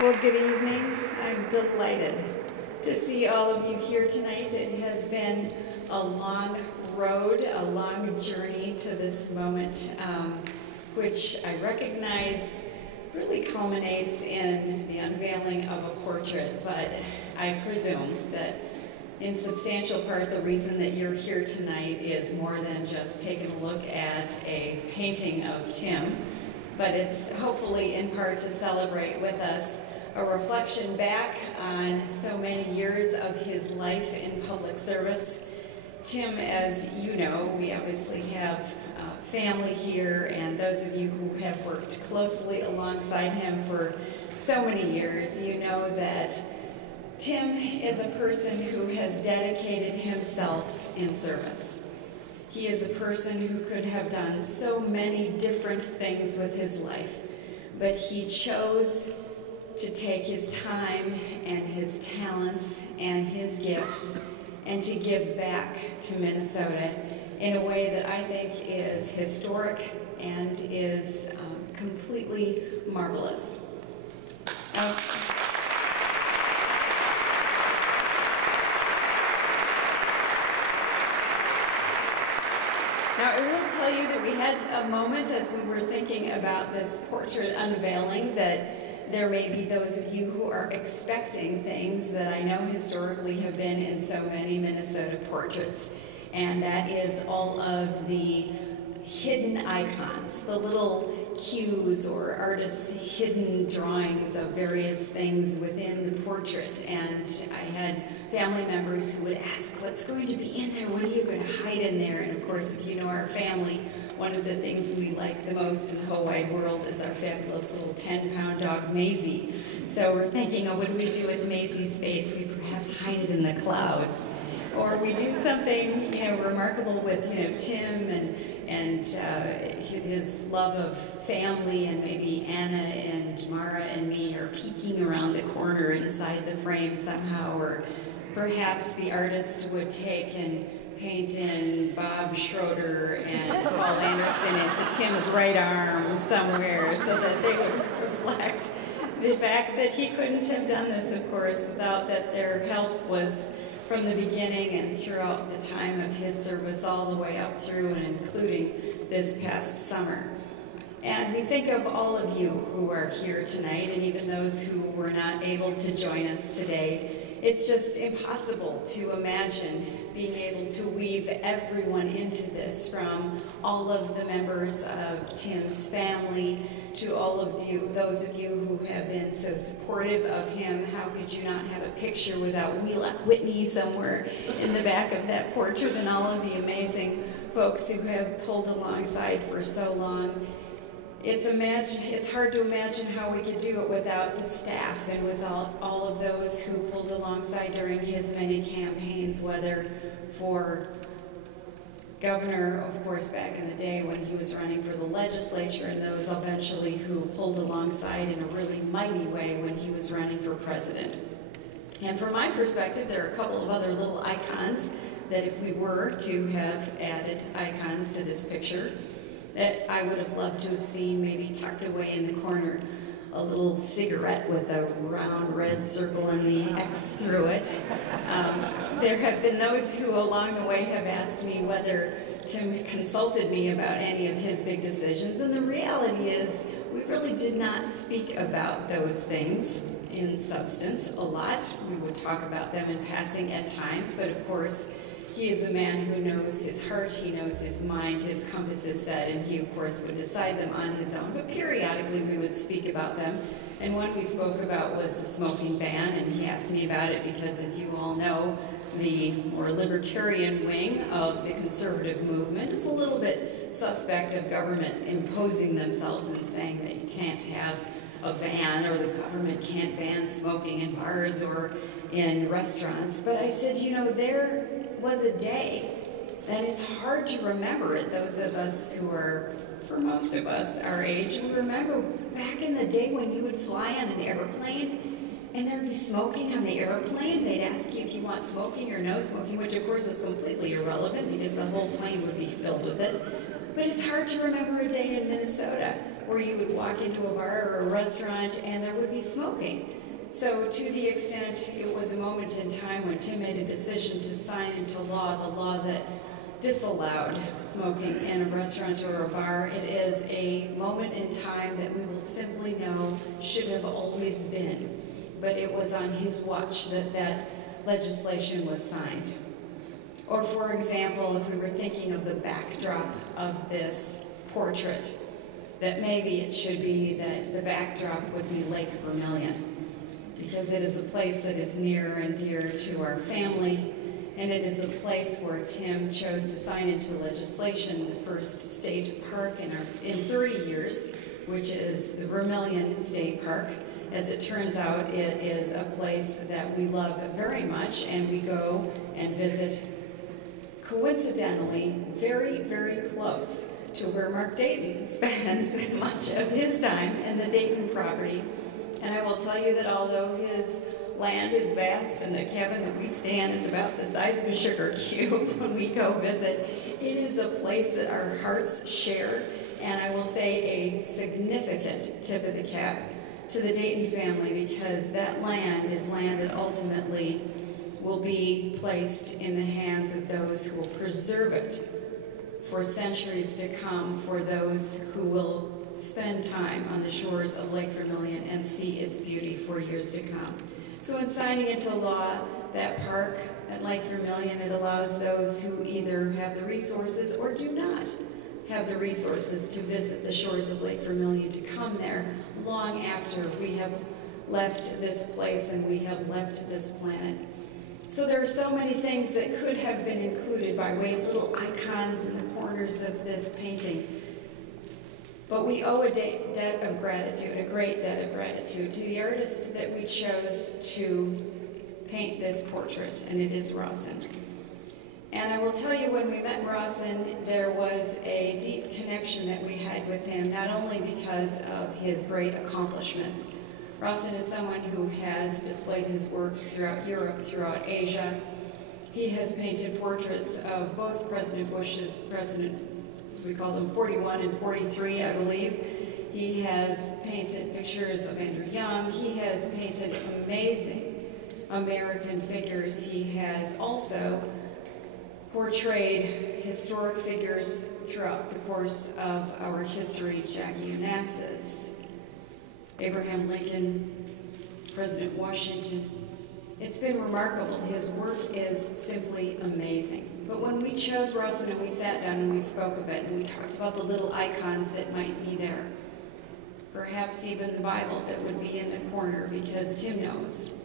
Well, good evening. I'm delighted to see all of you here tonight. It has been a long road, a long journey to this moment, which I recognize really culminates in the unveiling of a portrait, but I presume that in substantial part the reason that you're here tonight is more than just taking a look at a painting of Tim, but it's hopefully in part to celebrate with us a reflection back on so many years of his life in public service. Tim, as you know, we obviously have family here, and those of you who have worked closely alongside him for so many years, you know that Tim is a person who has dedicated himself in service. He is a person who could have done so many different things with his life, but he chose to take his time and his talents and his gifts and to give back to Minnesota in a way that I think is historic and is completely marvelous. Now, I will tell you that we had a moment as we were thinking about this portrait unveiling that there may be those of you who are expecting things that I know historically have been in so many Minnesota portraits, and that is all of the hidden icons, the little cues or artists' hidden drawings of various things within the portrait. And I had family members who would ask, what's going to be in there? What are you going to hide in there? And of course, if you know our family, one of the things we like the most in the whole wide world is our fabulous little 10-pound dog, Maisie. So we're thinking, oh, what do we do with Maisie's face? We perhaps hide it in the clouds. Or we do something, remarkable with, Tim and his love of family, and maybe Anna and Mara and me are peeking around the corner inside the frame somehow, or perhaps the artist would take and paint in Bob Schroeder and Paul Anderson into Tim's right arm somewhere so that they would reflect the fact that he couldn't have done this, of course, without that their help was from the beginning and throughout the time of his service all the way up through and including this past summer. And we think of all of you who are here tonight, and even those who were not able to join us today. It's just impossible to imagine being able to weave everyone into this, from all of the members of Tim's family to all of you, those of you who have been so supportive of him. How could you not have a picture without Wheelock Whitney somewhere in the back of that portrait, and all of the amazing folks who have pulled alongside for so long? It's hard to imagine how we could do it without the staff and with all of those who pulled alongside during his many campaigns, whether for governor, of course, back in the day when he was running for the legislature, and those eventually who pulled alongside in a really mighty way when he was running for president. And from my perspective, there are a couple of other little icons that if we were to have added icons to this picture, that I would have loved to have seen maybe tucked away in the corner, a little cigarette with a round red circle and the X through it. There have been those who along the way have asked me whether Tim consulted me about any of his big decisions, and the reality is we really did not speak about those things in substance a lot. We would talk about them in passing at times, but of course, he is a man who knows his heart, he knows his mind, his compass is set, and he, of course, would decide them on his own. But periodically, we would speak about them. And one we spoke about was the smoking ban, and he asked me about it because, as you all know, the more libertarian wing of the conservative movement is a little bit suspect of government imposing themselves and saying that you can't have a ban, or the government can't ban smoking in bars or in restaurants. But I said, there was a day, and it's hard to remember it. Those of us who are, for most of us, our age, we remember back in the day when you would fly on an airplane and there'd be smoking on the airplane. They'd ask you if you want smoking or no smoking, which of course is completely irrelevant because the whole plane would be filled with it. But it's hard to remember a day in Minnesota where you would walk into a bar or a restaurant and there would be smoking. So to the extent it was a moment in time when Tim made a decision to sign into law the law that disallowed smoking in a restaurant or a bar, it is a moment in time that we will simply know should have always been. But it was on his watch that that legislation was signed. Or for example, if we were thinking of the backdrop of this portrait, that maybe it should be that the backdrop would be Lake Vermilion, because it is a place that is near and dear to our family, and it is a place where Tim chose to sign into legislation the first state park in 30 years, which is the Vermilion State Park. As it turns out, it is a place that we love very much, and we go and visit, coincidentally, very, very close to where Mark Dayton spends much of his time in the Dayton property. And I will tell you that although his land is vast and the cabin that we stay in is about the size of a sugar cube when we go visit, it is a place that our hearts share, and I will say a significant tip of the cap to the Dayton family, because that land is land that ultimately will be placed in the hands of those who will preserve it for centuries to come, for those who will spend time on the shores of Lake Vermilion and see its beauty for years to come. So in signing into law that park at Lake Vermilion, it allows those who either have the resources or do not have the resources to visit the shores of Lake Vermilion to come there long after we have left this place and we have left this planet. So there are so many things that could have been included by way of little icons in the corners of this painting. But we owe a debt of gratitude, a great debt of gratitude, to the artist that we chose to paint this portrait, and it is Rossin. And I will tell you, when we met Rossin, there was a deep connection that we had with him, not only because of his great accomplishments. Rossin is someone who has displayed his works throughout Europe, throughout Asia. He has painted portraits of both President Bush's as we call them, 41 and 43, I believe. He has painted pictures of Andrew Young. He has painted amazing American figures. He has also portrayed historic figures throughout the course of our history: Jackie Onassis, Abraham Lincoln, President Washington. It's been remarkable. His work is simply amazing. But when we chose Rossin and we sat down and we spoke of it and we talked about the little icons that might be there, perhaps even the Bible that would be in the corner, because Tim knows,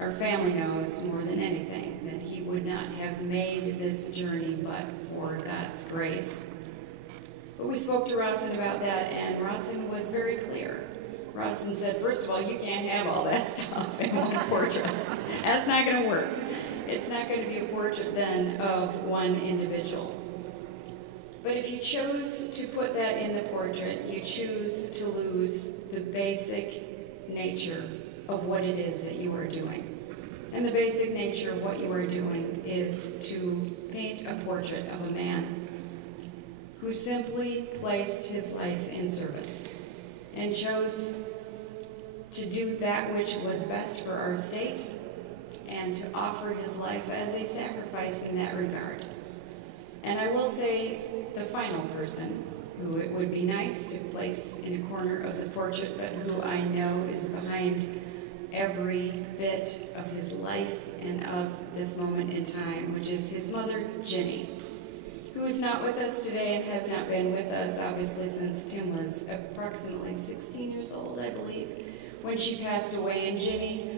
our family knows more than anything, that he would not have made this journey but for God's grace. But we spoke to Rossin about that, and Rossin was very clear. Rossin said, first of all, you can't have all that stuff in one portrait. That's not going to work. It's not going to be a portrait then of one individual. But if you chose to put that in the portrait, you choose to lose the basic nature of what it is that you are doing. And the basic nature of what you are doing is to paint a portrait of a man who simply placed his life in service and chose to do that which was best for our state and to offer his life as a sacrifice in that regard. And I will say, the final person who it would be nice to place in a corner of the portrait, but who I know is behind every bit of his life and of this moment in time, which is his mother, Ginny, who is not with us today and has not been with us, obviously, since Tim was approximately 16 years old, I believe, when she passed away. And Ginny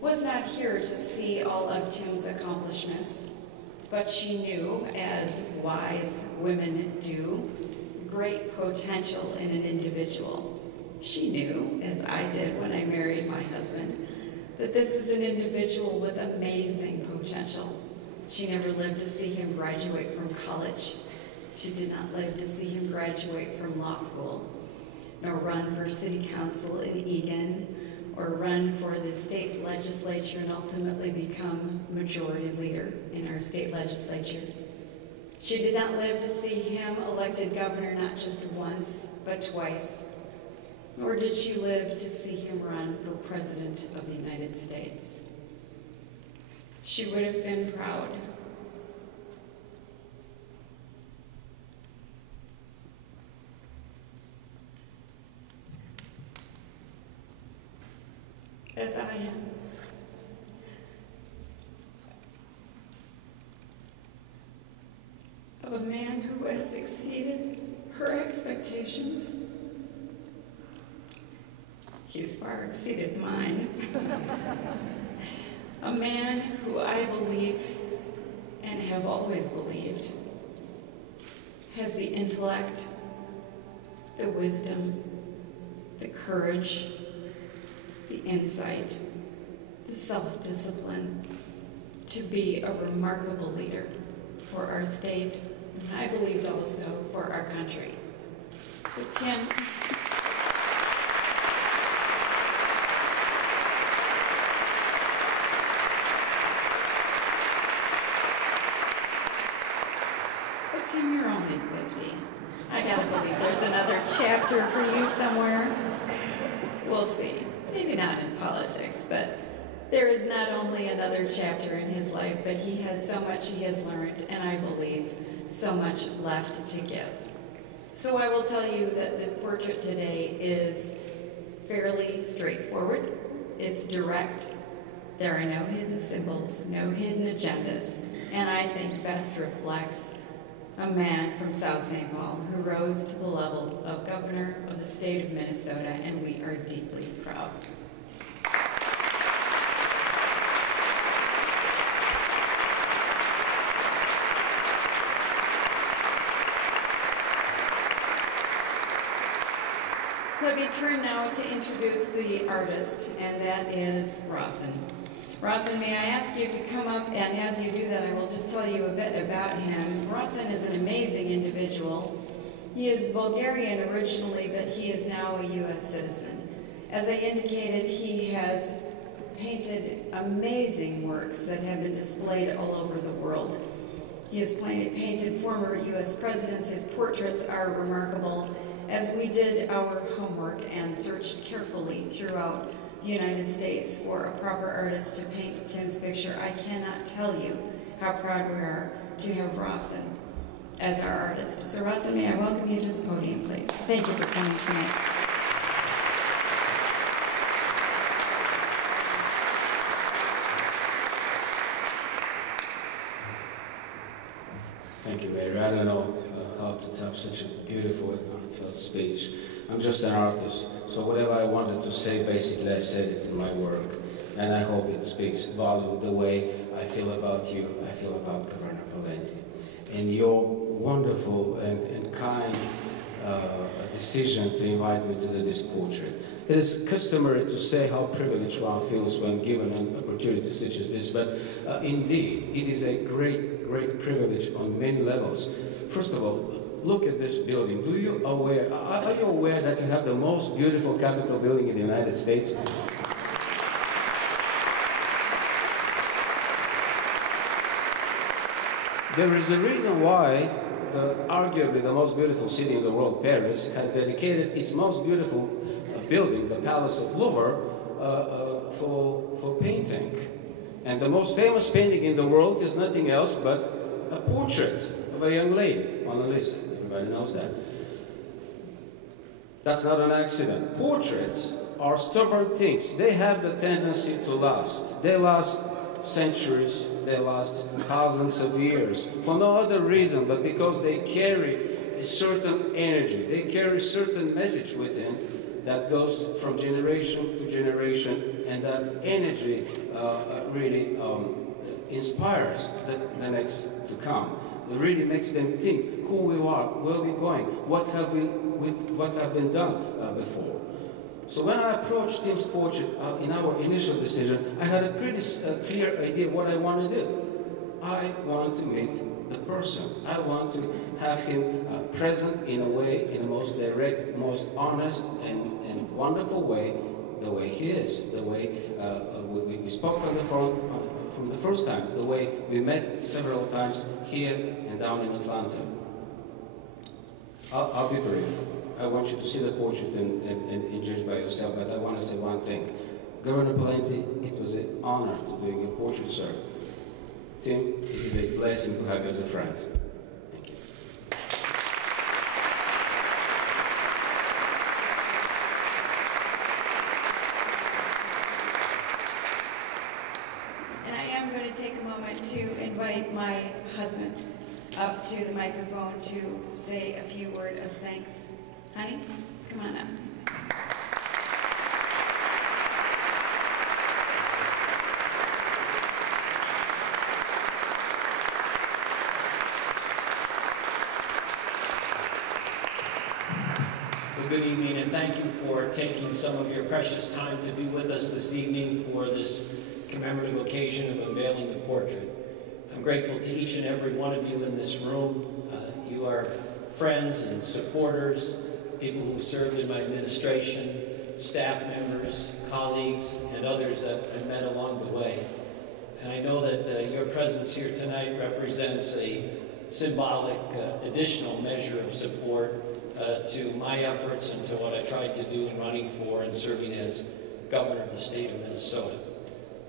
was not here to see all of Tim's accomplishments, but she knew, as wise women do, great potential in an individual. She knew, as I did when I married my husband, that this is an individual with amazing potential. She never lived to see him graduate from college. She did not live to see him graduate from law school, nor run for city council in Eagan, or run for the state legislature and ultimately become majority leader in our state legislature. She did not live to see him elected governor not just once, but twice. nor did she live to see him run for President of the United States. She would have been proud. As I am. Of a man who has exceeded her expectations. He's far exceeded mine. A man who I believe, and have always believed, has the intellect, the wisdom, the courage, the insight, the self-discipline to be a remarkable leader for our state, and I believe also for our country. But Tim, you're only 50. I gotta believe there's another chapter for you somewhere. We'll see. Maybe not in politics, but there is not only another chapter in his life, but he has so much he has learned, and I believe so much left to give. So I will tell you that this portrait today is fairly straightforward. It's direct. There are no hidden symbols, no hidden agendas, and I think best reflects a man from South St. Paul who rose to the level of governor of the state of Minnesota, and we are deeply proud. Let me turn now to introduce the artist, and that is Rossin. Rossin, may I ask you to come up, and as you do that, I will just tell you a bit about him. Rossin is an amazing individual. He is Bulgarian originally, but he is now a U.S. citizen. As I indicated, he has painted amazing works that have been displayed all over the world. He has painted former U.S. presidents. His portraits are remarkable. As we did our homework and searched carefully throughout the United States for a proper artist to paint Tim's picture, I cannot tell you how proud we are to have Rossin as our artist. So Rossin, may I welcome you to the podium, please. Thank you for coming tonight. Thank you, Mary. I don't know how to tell such a beautiful and heartfelt speech. I'm just an artist, so whatever I wanted to say, basically I said it in my work. And I hope it speaks volume the way I feel about you, I feel about Governor Pawlenty. And your wonderful and kind decision to invite me to this portrait. It is customary to say how privileged one feels when given an opportunity such as this, but indeed, it is a great, great privilege on many levels. First of all, look at this building. Are you aware that you have the most beautiful Capitol building in the United States? There is a reason why arguably the most beautiful city in the world, Paris, has dedicated its most beautiful building, the Palace of Louvre, for painting. And the most famous painting in the world is nothing else but a portrait of a young lady, Mona Lisa. Everybody knows that. That's not an accident. Portraits are stubborn things. They have the tendency to last. They last centuries, they last thousands of years, for no other reason but because they carry a certain energy. They carry a certain message within that goes from generation to generation, and that energy really inspires the next to come. It really makes them think who we are, where we're going, what have been done before. So when I approached Tim's portrait in our initial decision, I had a pretty clear idea what I want to do. I want to meet the person. I want to have him present in a way, in the most direct, most honest and wonderful way, the way he is, the way we spoke on the phone from the first time, the way we met several times here and down in Atlanta. I'll be brief. I want you to see the portrait and judge by yourself, but I want to say one thing. Governor Pawlenty, it was an honor to do your portrait, sir. Tim, it is a blessing to have you as a friend. Thank you. And I am going to take a moment to invite my husband up to the microphone to say a few words of thanks. Honey, come on up. Well, good evening, and thank you for taking some of your precious time to be with us this evening for this commemorative occasion of unveiling the portrait. I'm grateful to each and every one of you in this room. You are friends and supporters, people who served in my administration, staff members, colleagues, and others that I met along the way. And I know that your presence here tonight represents a symbolic additional measure of support to my efforts and to what I tried to do in running for and serving as governor of the state of Minnesota.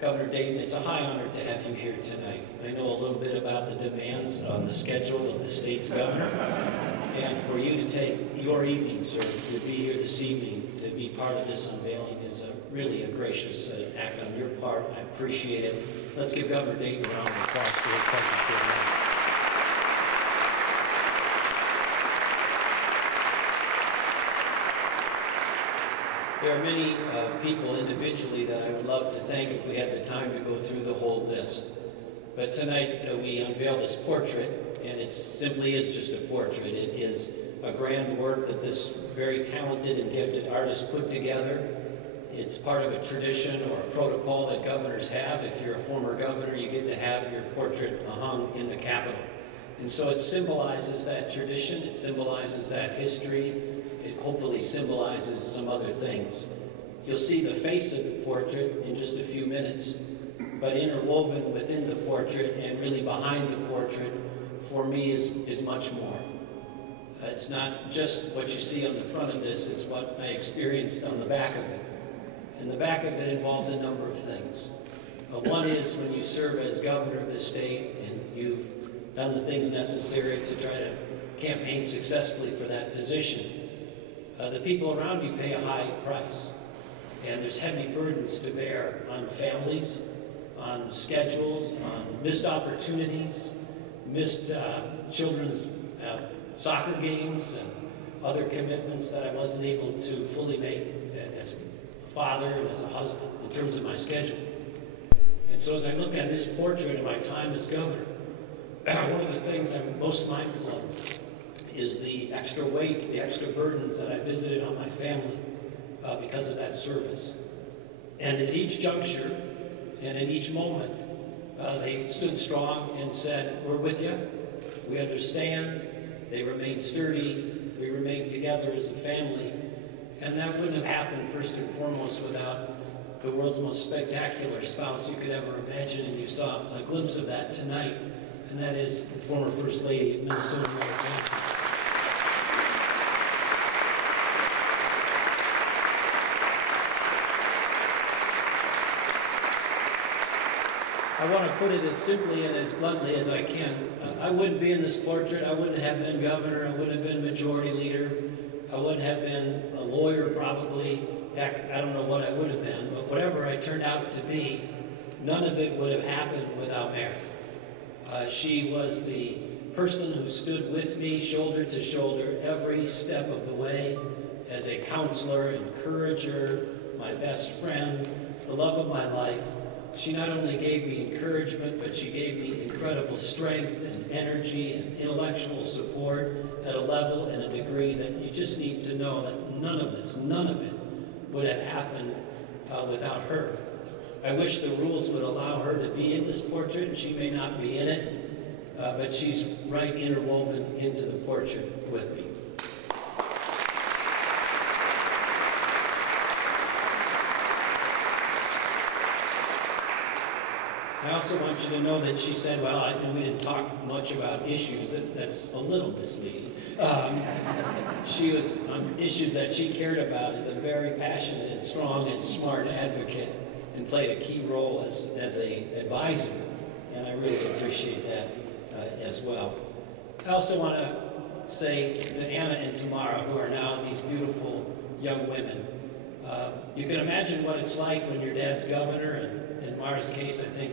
Governor Dayton, it's a high honor to have you here tonight. I know a little bit about the demands on the schedule of the state's governor, and for you to take your evening, sir, to be here this evening, to be part of this unveiling is really a gracious act on your part. I appreciate it. Let's give Governor Dayton a round of applause for his presence here tonight. There are many people individually that I would love to thank if we had the time to go through the whole list. But tonight we unveiled this portrait, and it simply is just a portrait. It is a grand work that this very talented and gifted artist put together. It's part of a tradition or a protocol that governors have. If you're a former governor, you get to have your portrait hung in the Capitol. And so it symbolizes that tradition, it symbolizes that history, it hopefully symbolizes some other things. You'll see the face of the portrait in just a few minutes, but interwoven within the portrait and really behind the portrait, for me, is much more. It's not just what you see on the front of this, it's what I experienced on the back of it. And the back of it involves a number of things. One is when you serve as governor of the state and you've done the things necessary to try to campaign successfully for that position, the people around you pay a high price. And there's heavy burdens to bear on families, on schedules, on missed opportunities, missed children's soccer games and other commitments that I wasn't able to fully make as a father and as a husband in terms of my schedule. And so as I look at this portrait of my time as governor, one of the things I'm most mindful of is the extra weight, the extra burdens that I visited on my family because of that service. And at each juncture and in each moment, they stood strong and said, "We're with you, we understand." They remained sturdy, we remained together as a family. And that wouldn't have happened first and foremost without the world's most spectacular spouse you could ever imagine, and you saw a glimpse of that tonight, and that is the former First Lady of Minnesota Governor. I want to put it as simply and as bluntly as I can. I wouldn't be in this portrait. I wouldn't have been governor. I wouldn't have been majority leader. I wouldn't have been a lawyer probably. Heck, I don't know what I would have been. But whatever I turned out to be, none of it would have happened without Mary. She was the person who stood with me shoulder to shoulder every step of the way as a counselor, encourager, my best friend, the love of my life. She not only gave me encouragement, but she gave me incredible strength and energy and intellectual support at a level and a degree that you just need to know that none of it would have happened without her. I wish the rules would allow her to be in this portrait, and she may not be in it, but she's right interwoven into the portrait with me. I also want you to know that she said, well, we didn't talk much about issues. That's a little misleading. She was, on issues that she cared about, is a very passionate and strong and smart advocate and played a key role as an advisor. And I really appreciate that as well. I also want to say to Anna and Tamara, who are now these beautiful young women, you can imagine what it's like when your dad's governor, and in Mara's case, I think,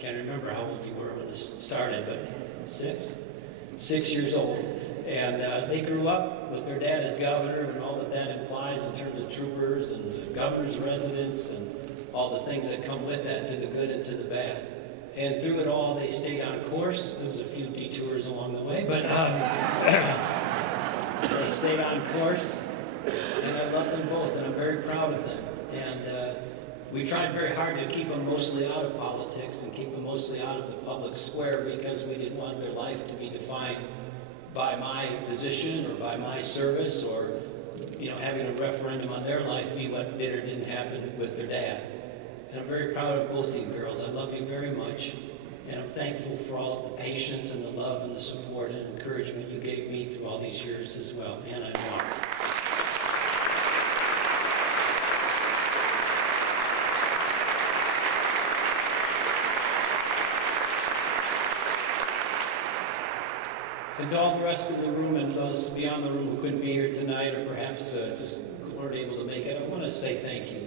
can't remember how old you were when this started, but 6 years old. And they grew up with their dad as governor and all that implies in terms of troopers and the governor's residence and all the things that come with that, to the good and to the bad. And through it all, they stayed on course. There was a few detours along the way, but they stayed on course. And I love them both, and I'm very proud of them. And we tried very hard to keep them mostly out of politics and keep them mostly out of the public square, because we didn't want their life to be defined by my position or by my service, or having a referendum on their life be what did or didn't happen with their dad. And I'm very proud of both of you girls. I love you very much, and I'm thankful for all of the patience and the love and the support and encouragement you gave me through all these years as well. Anna and Mark. And to all the rest of the room and those beyond the room who couldn't be here tonight, or perhaps just weren't able to make it, I want to say thank you.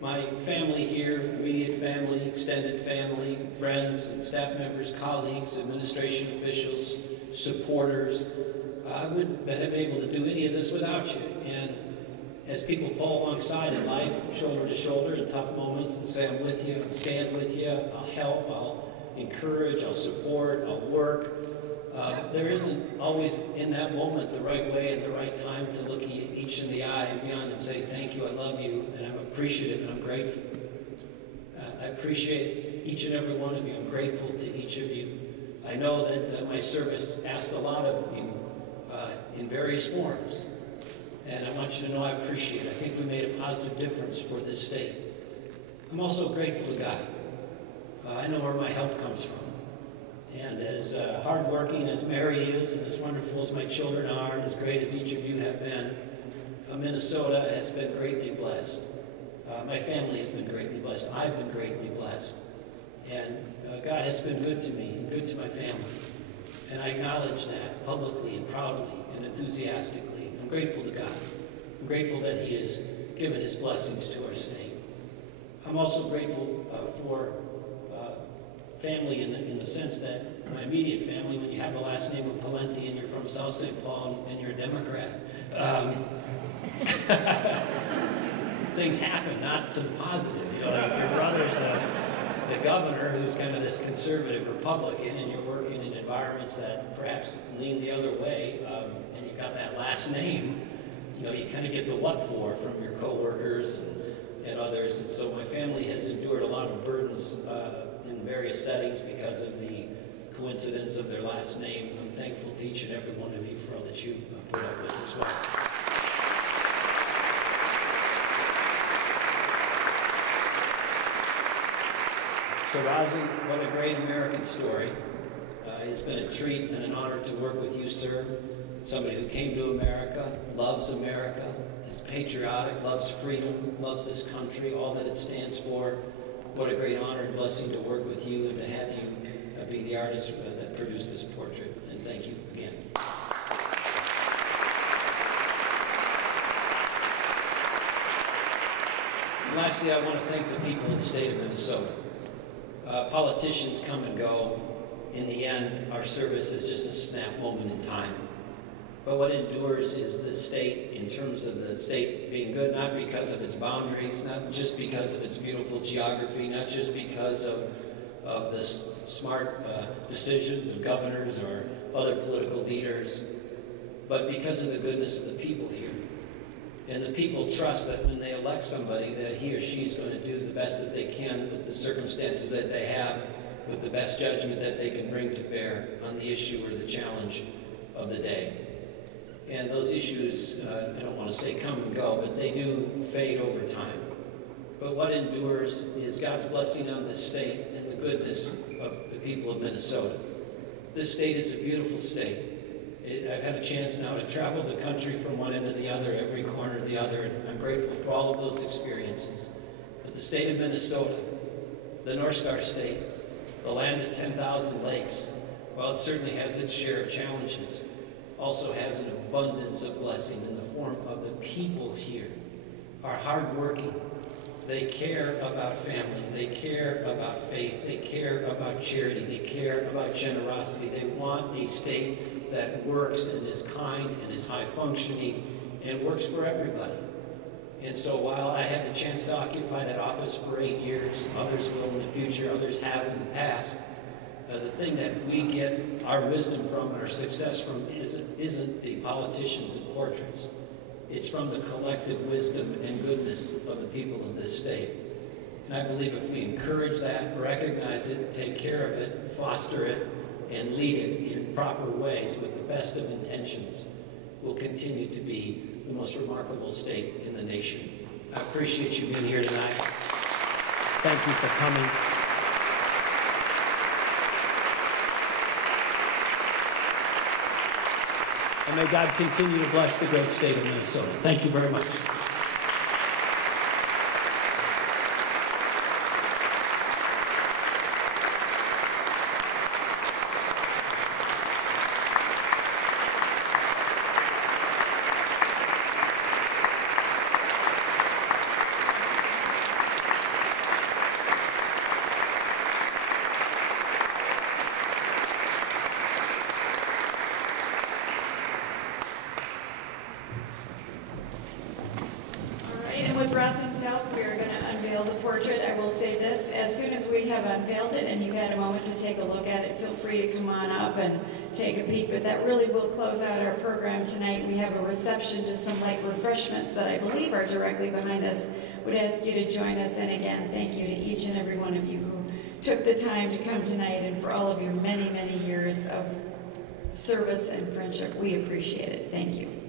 My family here, immediate family, extended family, friends and staff members, colleagues, administration officials, supporters, I wouldn't have been able to do any of this without you. And as people pull alongside in life, shoulder to shoulder in tough moments, and say, I'm with you, I'll stand with you, I'll help, I'll encourage, I'll support, I'll work. There isn't always in that moment the right way and the right time to look each in the eye and beyond and say, thank you, I love you, and I'm appreciative and I'm grateful. I appreciate each and every one of you. I'm grateful to each of you. I know that my service asked a lot of you in various forms, and I want you to know I appreciate it. I think we made a positive difference for this state. I'm also grateful to God. I know where my help comes from. And as hardworking as Mary is, and as wonderful as my children are, and as great as each of you have been, Minnesota has been greatly blessed. My family has been greatly blessed. I've been greatly blessed. And God has been good to me and good to my family. And I acknowledge that publicly and proudly and enthusiastically. I'm grateful to God. I'm grateful that He has given His blessings to our state. I'm also grateful for family in the sense that my immediate family, when you have the last name of Pawlenty and you're from South St. Paul and you're a Democrat, things happen, not to the positive. Like if your brother's the governor, who's kind of this conservative Republican, and you're working in environments that perhaps lean the other way, and you've got that last name, you kind of get the what for from your coworkers and others. And so my family has endured a lot of burdens in various settings because of the coincidence of their last name. I'm thankful to each and every one of you for all that you put up with as well. So Rossin, what a great American story. It's been a treat and an honor to work with you, sir. Somebody who came to America, loves America, is patriotic, loves freedom, loves this country, all that it stands for. What a great honor and blessing to work with you and to have you be the artist that produced this portrait. And thank you again. And lastly, I want to thank the people of the state of Minnesota. Politicians come and go. In the end, our service is just a snap moment in time. But what endures is the state, in terms of the state being good, not because of its boundaries, not just because of its beautiful geography, not just because of the smart decisions of governors or other political leaders, but because of the goodness of the people here. And the people trust that when they elect somebody, that he or she is going to do the best that they can with the circumstances that they have, with the best judgment that they can bring to bear on the issue or the challenge of the day. And those issues, I don't want to say come and go, but they do fade over time. But what endures is God's blessing on this state and the goodness of the people of Minnesota. This state is a beautiful state. I've had a chance now to travel the country from one end to the other, every corner to the other, and I'm grateful for all of those experiences. But the state of Minnesota, the North Star State, the land of 10,000 lakes, while it certainly has its share of challenges, also has an abundance of blessing in the form of the people here are hardworking. They care about family. They care about faith. They care about charity. They care about generosity. They want a state that works and is kind and is high functioning and works for everybody. And so while I had the chance to occupy that office for 8 years, others will in the future, others have in the past, the thing that we get our wisdom from, our success from, isn't the politicians and portraits. It's from the collective wisdom and goodness of the people of this state. And I believe if we encourage that, recognize it, take care of it, foster it, and lead it in proper ways with the best of intentions, we'll continue to be the most remarkable state in the nation. I appreciate you being here tonight. Thank you for coming. And may God continue to bless the great state of Minnesota. Thank you very much. With Rossin's help, we are going to unveil the portrait. I will say this, as soon as we have unveiled it and you've had a moment to take a look at it, feel free to come on up and take a peek, but that really will close out our program tonight. We have a reception, just some light refreshments that I believe are directly behind us. Would ask you to join us, and again, thank you to each and every one of you who took the time to come tonight and for all of your many, many years of service and friendship. We appreciate it. Thank you.